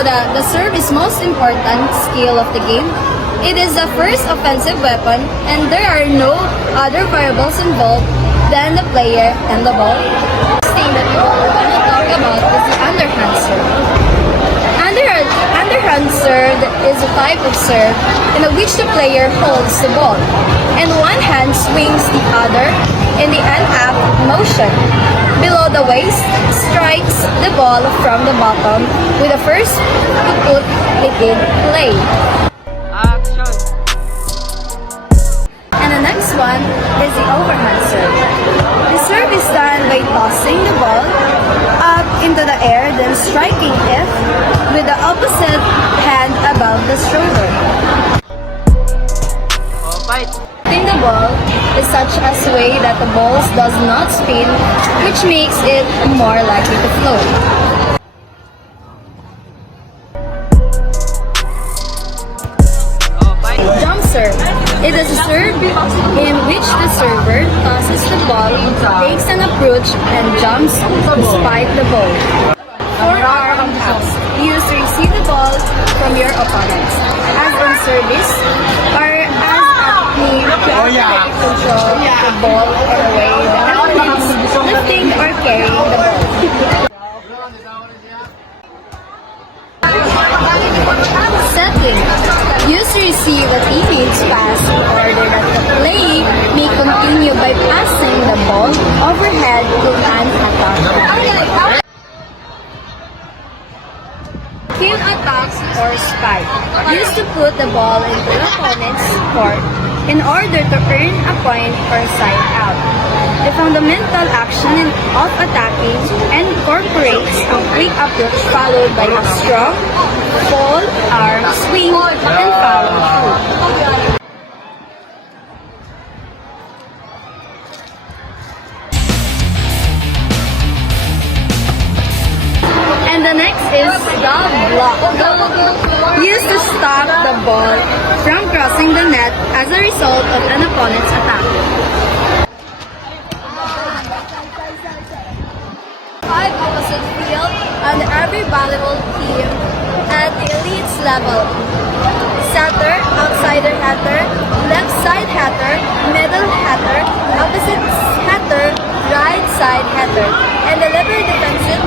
know that the serve is most important skill of the game. It is the first offensive weapon and there are no other variables involved than the player and the ball. The next thing that we will want to talk about is the underhand serve. Underhand serve is a type of serve in which the player holds the ball and one hand swings the other in the end-up motion. Below the waist, strikes the ball from the bottom with the first to put it in play. Action! And the next one is the overhand serve. The serve is done by tossing the ball up into the air, then striking it with the opposite hand above the shoulder. Oh, fight! Hitting the ball is such a way that the ball does not spin, which makes it more likely to float. Oh, fight! Jump serve. It is a serve in which the server tosses the ball, takes an approach, and jumps despite the ball. Forearm pass. Used to receive the ball from your opponents, as in service, or as a knee to activate control of the ball or away the elements, lifting or carrying the ball. Settling. Used to receive a teammate's pass in order that the play may continue by passing the ball overhead to an attacker. Kill attacks or spike. Used to put the ball into the opponent's court in order to earn a point or side out. The fundamental action of attacking incorporates a quick approach followed by a strong, full arm swing and follow through. And the next is the block. Used to stop the ball from crossing the net as a result of an opponent's attack. Five opposite field on every volleyball team at the elites level. Setter, outsider hatter, left side hatter, middle hatter, opposite hatter, right side hatter, and the liver defensive